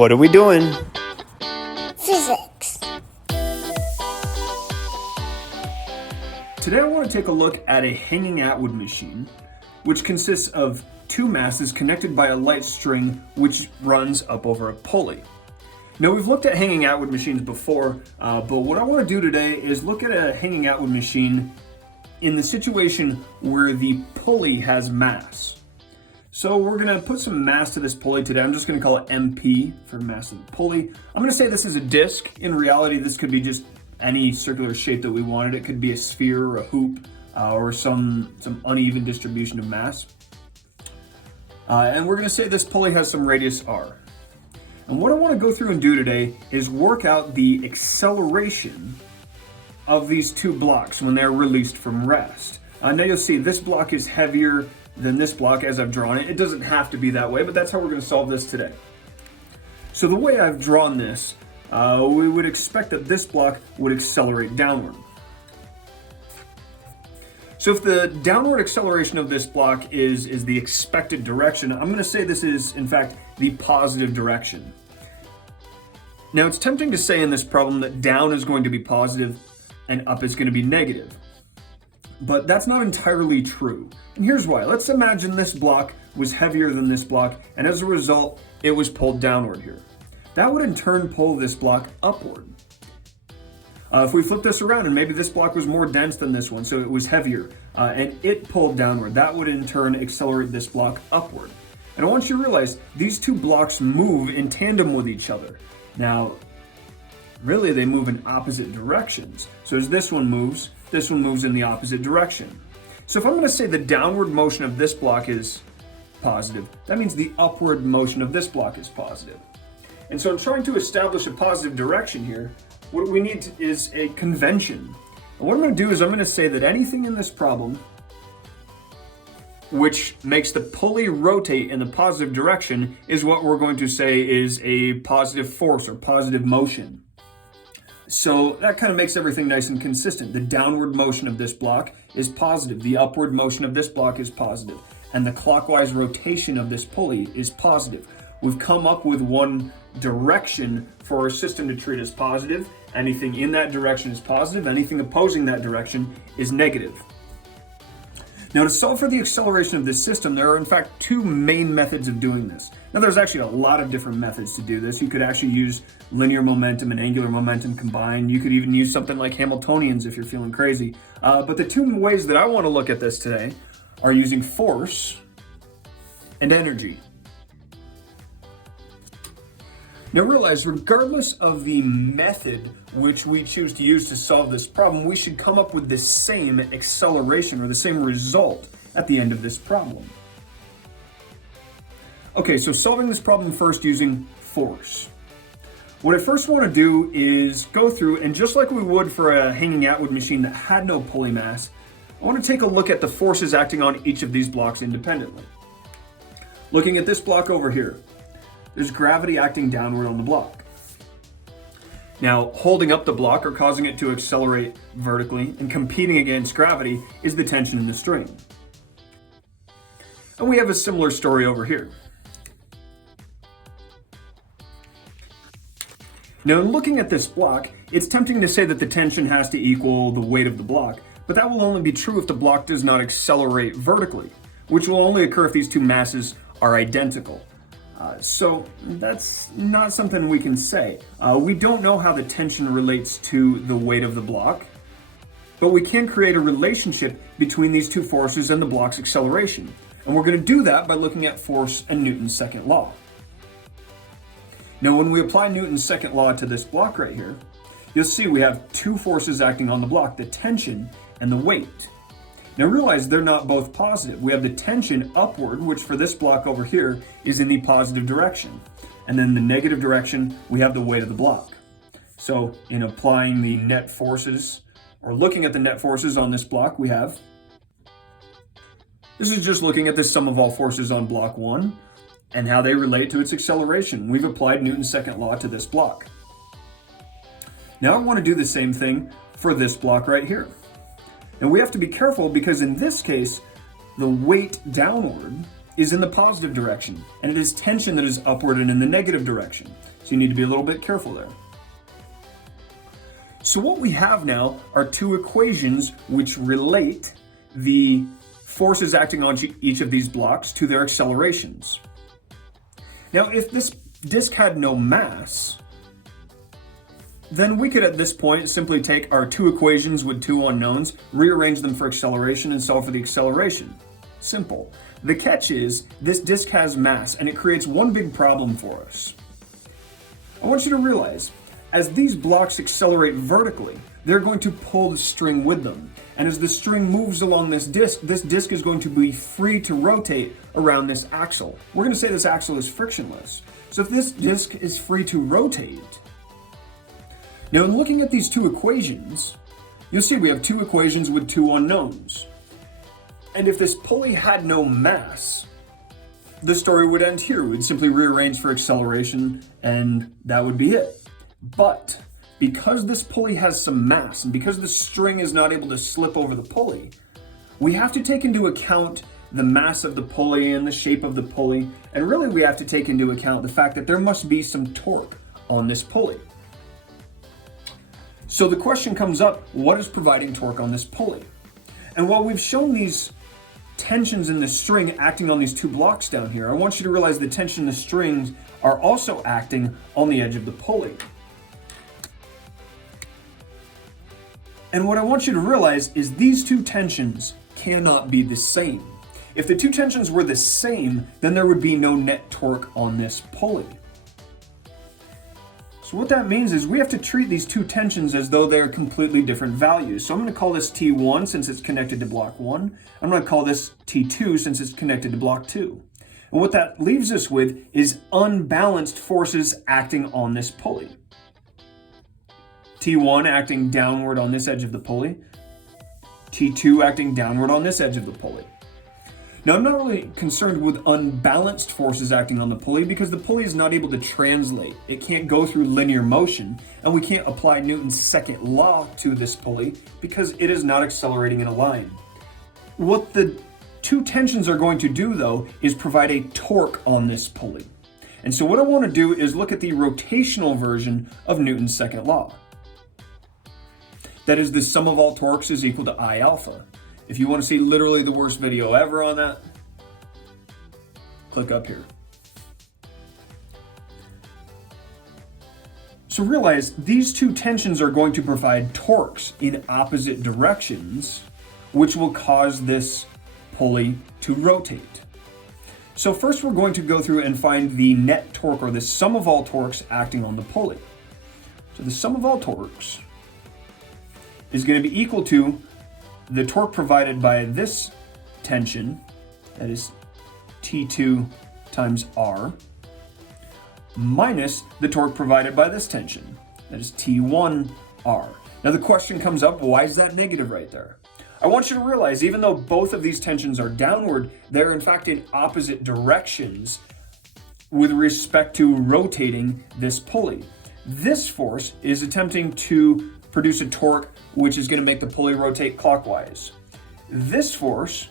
What are we doing? Physics. Today I want to take a look at a hanging Atwood machine, which consists of two masses connected by a light string which runs up over a pulley. Now we've looked at hanging Atwood machines before, but what I want to do today is look at a hanging Atwood machine in the situation where the pulley has mass. So we're going to put some mass to this pulley today. I'm just going to call it MP for mass of the pulley. I'm going to say this is a disc. In reality, this could be just any circular shape that we wanted. It could be a sphere or a hoop or some uneven distribution of mass. And we're going to say this pulley has some radius r. And what I want to go through and do today is work out the acceleration of these two blocks when they're released from rest. Now you'll see this block is heavier than this block as I've drawn it. It doesn't have to be that way, but that's how we're going to solve this today. So the way I've drawn this, we would expect that this block would accelerate downward. So if the downward acceleration of this block is the expected direction, I'm going to say this is, in fact, the positive direction. Now it's tempting to say in this problem that down is going to be positive and up is going to be negative. But that's not entirely true. And here's why. Let's imagine this block was heavier than this block, and as a result, it was pulled downward here. That would in turn pull this block upward. If we flip this around and maybe this block was more dense than this one, so it was heavier, and it pulled downward, that would in turn accelerate this block upward. And I want you to realize these two blocks move in tandem with each other. Now, really they move in opposite directions. So as this one moves in the opposite direction. So if I'm going to say the downward motion of this block is positive, that means the upward motion of this block is positive. And so I'm trying to establish a positive direction here. What we need is a convention. And what I'm going to do is I'm going to say that anything in this problem which makes the pulley rotate in the positive direction is what we're going to say is a positive force or positive motion. So that kind of makes everything nice and consistent. The downward motion of this block is positive. The upward motion of this block is positive. And the clockwise rotation of this pulley is positive. We've come up with one direction for our system to treat as positive. Anything in that direction is positive. Anything opposing that direction is negative. Now, to solve for the acceleration of this system, there are in fact two main methods of doing this. Now, there's actually a lot of different methods to do this. You could actually use linear momentum and angular momentum combined. You could even use something like Hamiltonians if you're feeling crazy. But the two ways that I want to look at this today are using force and energy. Now realize, regardless of the method which we choose to use to solve this problem, we should come up with the same acceleration or the same result at the end of this problem. Okay, so solving this problem first using force. What I first want to do is go through, and just like we would for a hanging Atwood machine that had no pulley mass, I want to take a look at the forces acting on each of these blocks independently. Looking at this block over here, there's gravity acting downward on the block. Now, holding up the block or causing it to accelerate vertically and competing against gravity is the tension in the string. And we have a similar story over here. Now, looking at this block, it's tempting to say that the tension has to equal the weight of the block, but that will only be true if the block does not accelerate vertically, which will only occur if these two masses are identical. So that's not something we can say. We don't know how the tension relates to the weight of the block, but we can create a relationship between these two forces and the block's acceleration. And we're going to do that by looking at force and Newton's second law. Now, when we apply Newton's second law to this block right here, you'll see we have two forces acting on the block, the tension and the weight. Now realize they're not both positive. We have the tension upward, which for this block over here is in the positive direction. And then the negative direction, we have the weight of the block. So in applying the net forces, or looking at the net forces on this block, we have, this is just looking at the sum of all forces on block 1 and how they relate to its acceleration. We've applied Newton's second law to this block. Now I want to do the same thing for this block right here. And we have to be careful because in this case, the weight downward is in the positive direction, and it is tension that is upward and in the negative direction. So you need to be a little bit careful there. So what we have now are two equations which relate the forces acting on each of these blocks to their accelerations. Now, if this disk had no mass, then we could at this point simply take our two equations with two unknowns, rearrange them for acceleration, and solve for the acceleration. Simple. The catch is, this disk has mass, and it creates one big problem for us. I want you to realize, as these blocks accelerate vertically, they're going to pull the string with them. And as the string moves along this disk is going to be free to rotate around this axle. We're going to say this axle is frictionless. So if this disk is free to rotate, now in looking at these two equations, you'll see we have two equations with two unknowns. And if this pulley had no mass, the story would end here. We'd simply rearrange for acceleration and that would be it. But because this pulley has some mass and because the string is not able to slip over the pulley, we have to take into account the mass of the pulley and the shape of the pulley. And really we have to take into account the fact that there must be some torque on this pulley. So the question comes up, what is providing torque on this pulley? And while we've shown these tensions in the string acting on these two blocks down here, I want you to realize the tension in the strings are also acting on the edge of the pulley. And what I want you to realize is these two tensions cannot be the same. If the two tensions were the same, then there would be no net torque on this pulley. So what that means is we have to treat these two tensions as though they're completely different values. So I'm going to call this T1 since it's connected to block 1. I'm going to call this T2 since it's connected to block 2. And what that leaves us with is unbalanced forces acting on this pulley. T1 acting downward on this edge of the pulley. T2 acting downward on this edge of the pulley. Now, I'm not really concerned with unbalanced forces acting on the pulley because the pulley is not able to translate. It can't go through linear motion, and we can't apply Newton's second law to this pulley because it is not accelerating in a line. What the two tensions are going to do, though, is provide a torque on this pulley. And so what I want to do is look at the rotational version of Newton's second law. That is, the sum of all torques is equal to I alpha. If you want to see literally the worst video ever on that, click up here. So realize these two tensions are going to provide torques in opposite directions, which will cause this pulley to rotate. So first we're going to go through and find the net torque, or the sum of all torques acting on the pulley. So the sum of all torques is going to be equal to the torque provided by this tension, that is T2 times R, minus the torque provided by this tension, that is T1R. Now the question comes up, why is that negative right there? I want you to realize, even though both of these tensions are downward, they're in fact in opposite directions with respect to rotating this pulley. This force is attempting to produce a torque which is going to make the pulley rotate clockwise. This force,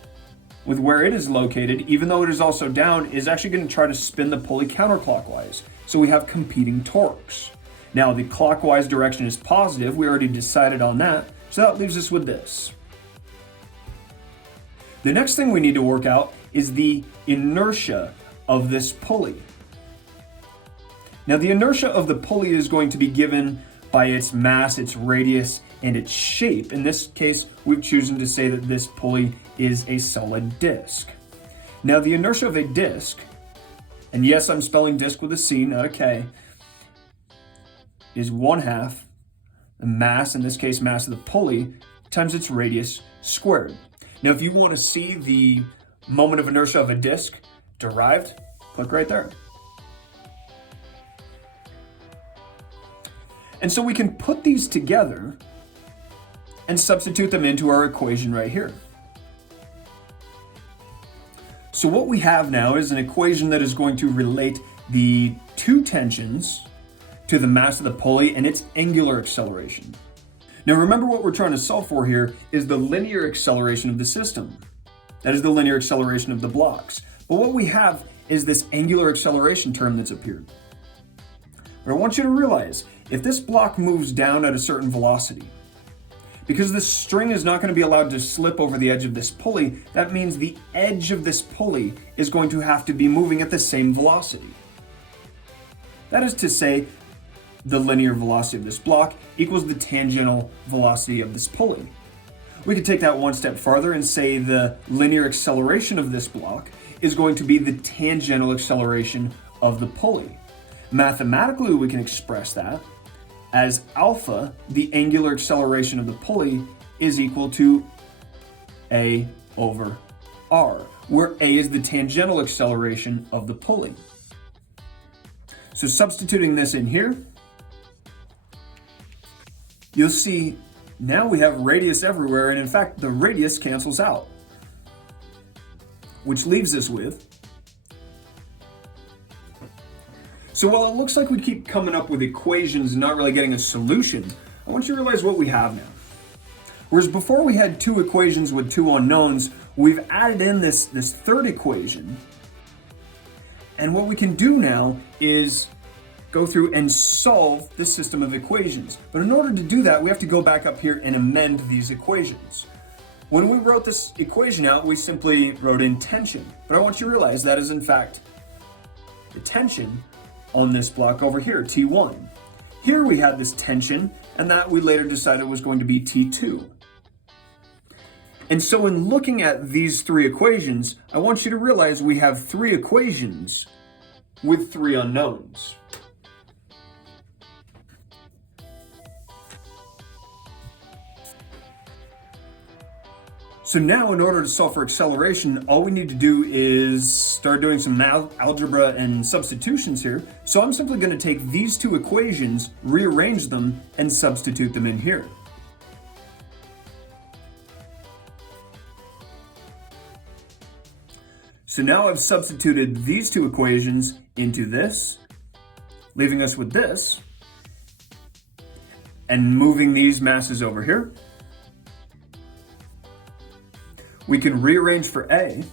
with where it is located, even though it is also down, is actually going to try to spin the pulley counterclockwise. So we have competing torques. Now the clockwise direction is positive. We already decided on that. So that leaves us with this. The next thing we need to work out is the inertia of this pulley. Now the inertia of the pulley is going to be given by its mass, its radius, and its shape. In this case, we've chosen to say that this pulley is a solid disk. Now the inertia of a disk, and yes, I'm spelling disk with a C, not a K, is 1/2 the mass, in this case mass of the pulley, times its radius squared. Now if you want to see the moment of inertia of a disk derived, click right there. And so we can put these together and substitute them into our equation right here. So what we have now is an equation that is going to relate the two tensions to the mass of the pulley and its angular acceleration. Now remember, what we're trying to solve for here is the linear acceleration of the system. That is the linear acceleration of the blocks. Well, what we have is this angular acceleration term that's appeared. But I want you to realize, if this block moves down at a certain velocity, because this string is not going to be allowed to slip over the edge of this pulley, that means the edge of this pulley is going to have to be moving at the same velocity. That is to say, the linear velocity of this block equals the tangential velocity of this pulley. We could take that one step farther and say the linear acceleration of this block is going to be the tangential acceleration of the pulley. Mathematically, we can express that as alpha, the angular acceleration of the pulley, is equal to A over R, where A is the tangential acceleration of the pulley. So substituting this in here, you'll see now we have radius everywhere, and in fact, the radius cancels out, which leaves us with. So while it looks like we keep coming up with equations and not really getting a solution, I want you to realize what we have now. Whereas before we had two equations with two unknowns, we've added in this third equation. And what we can do now is go through and solve this system of equations. But in order to do that, we have to go back up here and amend these equations. When we wrote this equation out, we simply wrote in tension. But I want you to realize that is in fact the tension on this block over here, T1. Here we had this tension, and that we later decided was going to be T2. And so in looking at these three equations, I want you to realize we have three equations with three unknowns. So now, in order to solve for acceleration, all we need to do is start doing some algebra and substitutions here. So I'm simply going to take these two equations, rearrange them, and substitute them in here. So now I've substituted these two equations into this, leaving us with this, and moving these masses over here. We can rearrange for A.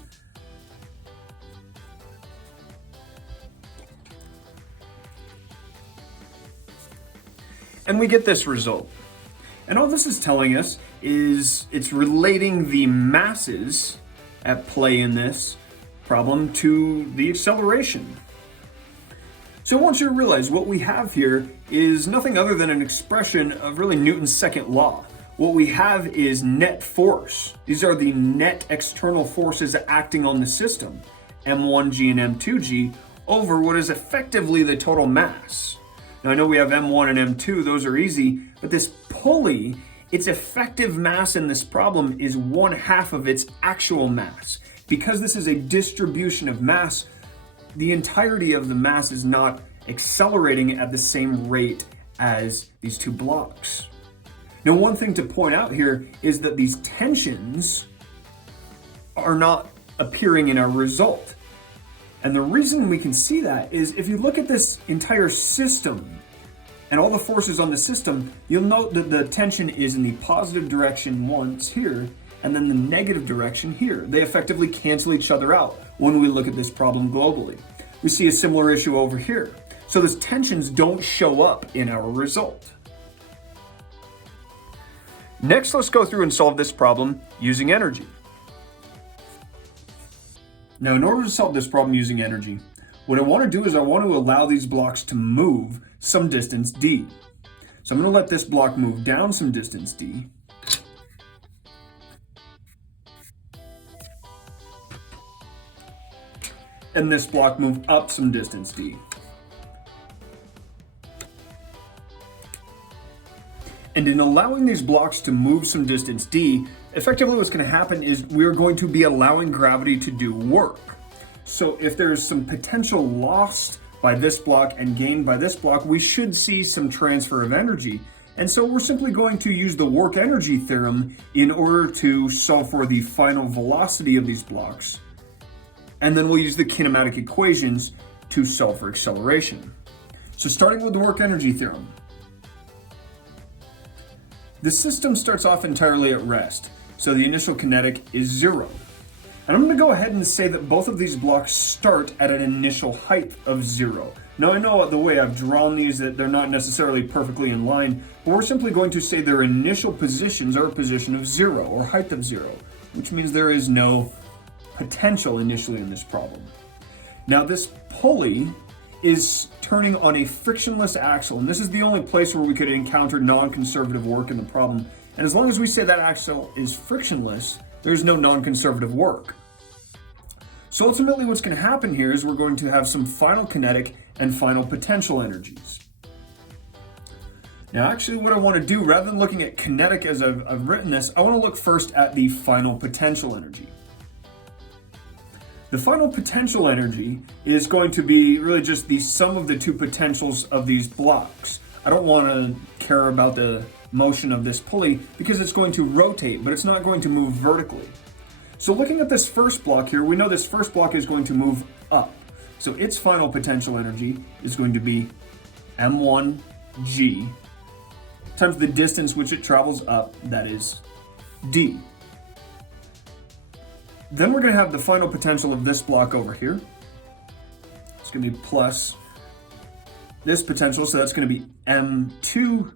And we get this result. And all this is telling us is it's relating the masses at play in this problem to the acceleration. So I want you to realize what we have here is nothing other than an expression of really Newton's second law. What we have is net force. These are the net external forces acting on the system, M1G and M2G, over what is effectively the total mass. Now I know we have M1 and M2, those are easy, but this pulley, its effective mass in this problem is 1/2 of its actual mass. Because this is a distribution of mass, the entirety of the mass is not accelerating at the same rate as these two blocks. Now, one thing to point out here is that these tensions are not appearing in our result. And the reason we can see that is if you look at this entire system and all the forces on the system, you'll note that the tension is in the positive direction once here, and then the negative direction here. They effectively cancel each other out when we look at this problem globally. We see a similar issue over here. So these tensions don't show up in our result. Next, let's go through and solve this problem using energy. Now, in order to solve this problem using energy, what I want to do is I want to allow these blocks to move some distance d. So I'm going to let this block move down some distance d. And this block move up some distance d. And in allowing these blocks to move some distance d, effectively what's going to happen is we're going to be allowing gravity to do work. So if there's some potential lost by this block and gained by this block, we should see some transfer of energy. And so we're simply going to use the work energy theorem in order to solve for the final velocity of these blocks. And then we'll use the kinematic equations to solve for acceleration. So starting with the work energy theorem. The system starts off entirely at rest, so the initial kinetic is 0. And I'm going to go ahead and say that both of these blocks start at an initial height of 0. Now I know the way I've drawn these that they're not necessarily perfectly in line, but we're simply going to say their initial positions are a position of 0 or height of 0, which means there is no potential initially in this problem. Now this pulley is turning on a frictionless axle, and this is the only place where we could encounter non-conservative work in the problem. And as long as we say that axle is frictionless, there's no non-conservative work. So ultimately what's going to happen here is we're going to have some final kinetic and final potential energies. Now actually what I want to do, rather than looking at kinetic as I've written this, I want to look first at the final potential energy. The final potential energy is going to be really just the sum of the two potentials of these blocks. I don't want to care about the motion of this pulley because it's going to rotate, but it's not going to move vertically. So looking at this first block here, we know this first block is going to move up. So its final potential energy is going to be m1g times the distance which it travels up, that is d. Then we're going to have the final potential of this block over here. It's going to be plus this potential, so that's going to be m2g,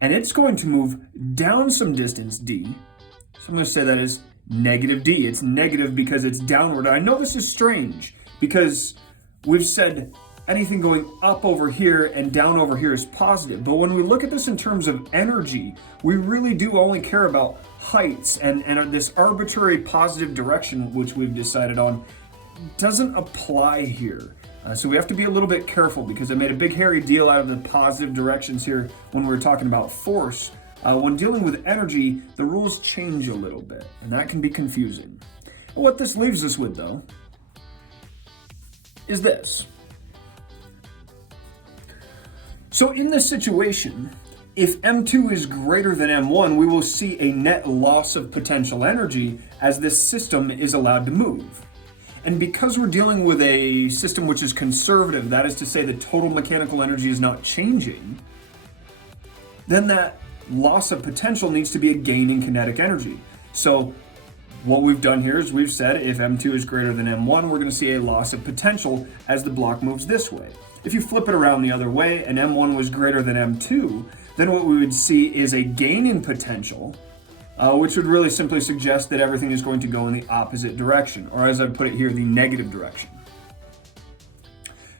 and it's going to move down some distance d. So I'm going to say that is negative d. It's negative because it's downward. I know this is strange because we've said anything going up over here and down over here is positive. But when we look at this in terms of energy, we really do only care about heights, and this arbitrary positive direction, which we've decided on, doesn't apply here. So we have to be a little bit careful because I made a big hairy deal out of the positive directions here when we were talking about force. When dealing with energy, the rules change a little bit, and that can be confusing. What this leaves us with, though, is this. So in this situation, if M2 is greater than M1, we will see a net loss of potential energy as this system is allowed to move. And because we're dealing with a system which is conservative, that is to say the total mechanical energy is not changing, then that loss of potential needs to be a gain in kinetic energy. So what we've done here is we've said if M2 is greater than M1, we're going to see a loss of potential as the block moves this way. If you flip it around the other way and M1 was greater than M2, then what we would see is a gain in potential, which would really simply suggest that everything is going to go in the opposite direction, or as I put it here, the negative direction.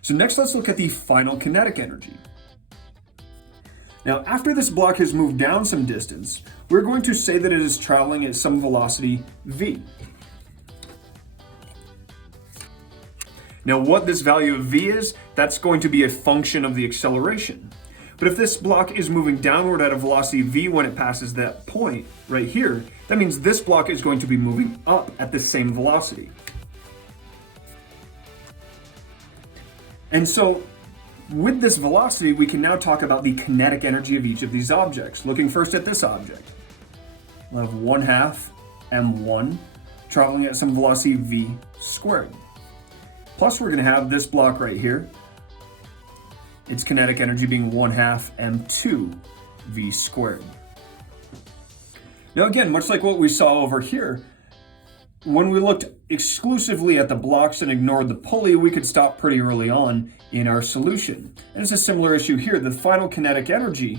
So next let's look at the final kinetic energy. Now after this block has moved down some distance, we're going to say that it is traveling at some velocity v. Now what this value of v is, that's going to be a function of the acceleration. But if this block is moving downward at a velocity v when it passes that point right here, that means this block is going to be moving up at the same velocity. And so with this velocity, we can now talk about the kinetic energy of each of these objects. Looking first at this object, we'll have 1/2 m1 traveling at some velocity v squared. Plus we're going to have this block right here, its kinetic energy being 1/2 m2 v squared. Now again, much like what we saw over here, when we looked exclusively at the blocks and ignored the pulley, we could stop pretty early on in our solution. And it's a similar issue here. The final kinetic energy,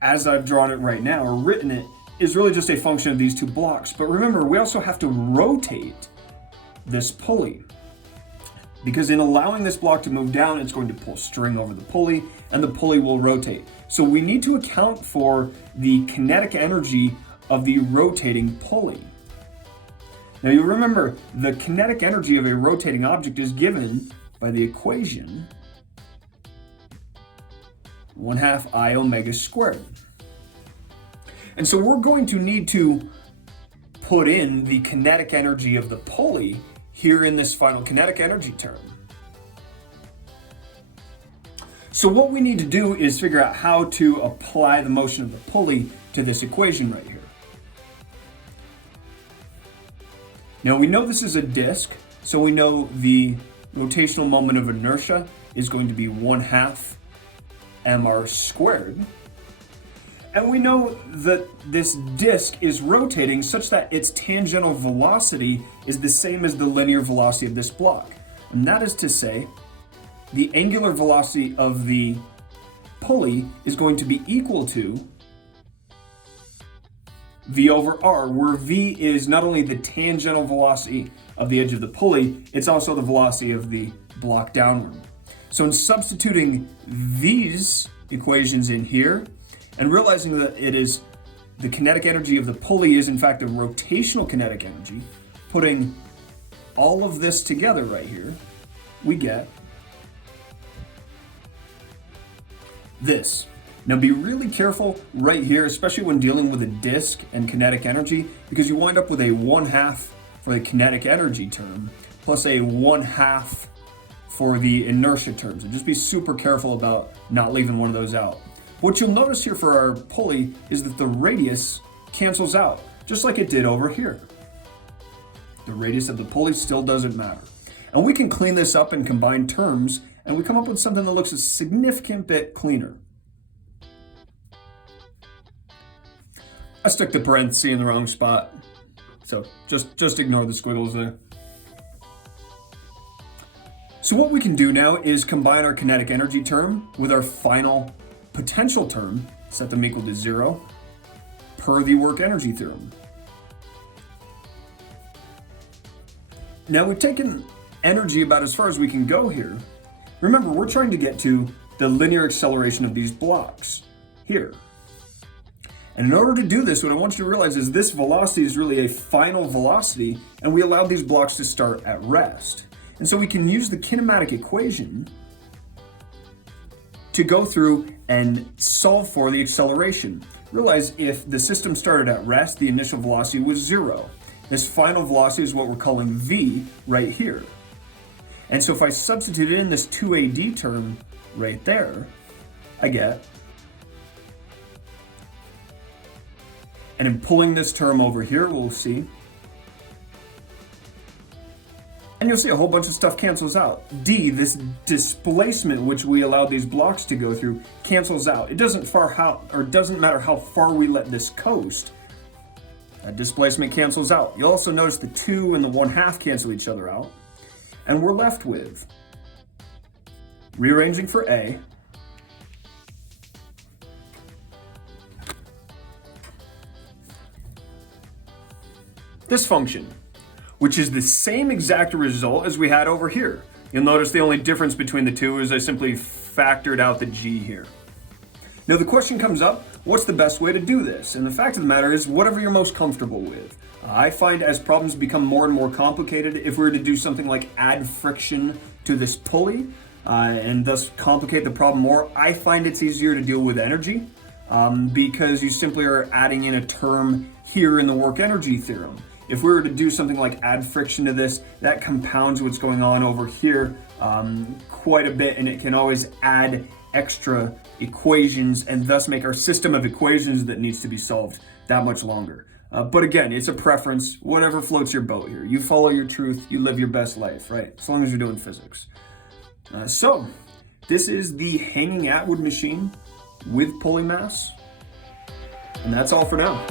as I've drawn it right now, or written it, is really just a function of these two blocks. But remember, we also have to rotate this pulley, because in allowing this block to move down, it's going to pull string over the pulley, and the pulley will rotate. So we need to account for the kinetic energy of the rotating pulley. Now you'll remember the kinetic energy of a rotating object is given by the equation 1/2 I omega squared. And so we're going to need to put in the kinetic energy of the pulley here in this final kinetic energy term. So what we need to do is figure out how to apply the motion of the pulley to this equation right here. Now we know this is a disk, so we know the rotational moment of inertia is going to be 1/2 mr squared. And we know that this disk is rotating such that its tangential velocity is the same as the linear velocity of this block. And that is to say, the angular velocity of the pulley is going to be equal to V over R, where V is not only the tangential velocity of the edge of the pulley, it's also the velocity of the block downward. So in substituting these equations in here, and realizing that it is the kinetic energy of the pulley is in fact a rotational kinetic energy, putting all of this together right here, we get this. Now be really careful right here, especially when dealing with a disk and kinetic energy, because you wind up with a 1/2 for the kinetic energy term, plus a 1/2 for the inertia terms. And just be super careful about not leaving one of those out. What you'll notice here for our pulley is that the radius cancels out, just like it did over here. The radius of the pulley still doesn't matter. And we can clean this up in combined terms, and we come up with something that looks a significant bit cleaner. I stuck the parenthesis in the wrong spot, so just ignore the squiggles there. So what we can do now is combine our kinetic energy term with our final potential term, set them equal to 0, per the work energy theorem. Now we've taken energy about as far as we can go here. Remember, we're trying to get to the linear acceleration of these blocks here. And in order to do this, what I want you to realize is this velocity is really a final velocity, and we allowed these blocks to start at rest. And so we can use the kinematic equation to go through and solve for the acceleration. Realize if the system started at rest, the initial velocity was 0. This final velocity is what we're calling V right here. And so if I substitute in this 2AD term right there, I get, and in pulling this term over here, we'll see, and you'll see a whole bunch of stuff cancels out. D, this displacement which we allowed these blocks to go through, cancels out. It doesn't matter how far we let this coast. That displacement cancels out. You'll also notice the 2 and the 1/2 cancel each other out. And we're left with, rearranging for A, this function, which is the same exact result as we had over here. You'll notice the only difference between the two is I simply factored out the G here. Now the question comes up, what's the best way to do this? And the fact of the matter is, whatever you're most comfortable with. I find as problems become more and more complicated, if we were to do something like add friction to this pulley, and thus complicate the problem more, I find it's easier to deal with energy, because you simply are adding in a term here in the work energy theorem. If we were to do something like add friction to this, that compounds what's going on over here quite a bit, and it can always add extra equations and thus make our system of equations that needs to be solved that much longer. But again, it's a preference, whatever floats your boat here. You follow your truth, you live your best life, right? As long as you're doing physics. So, this is the hanging Atwood machine with pulley mass, and that's all for now.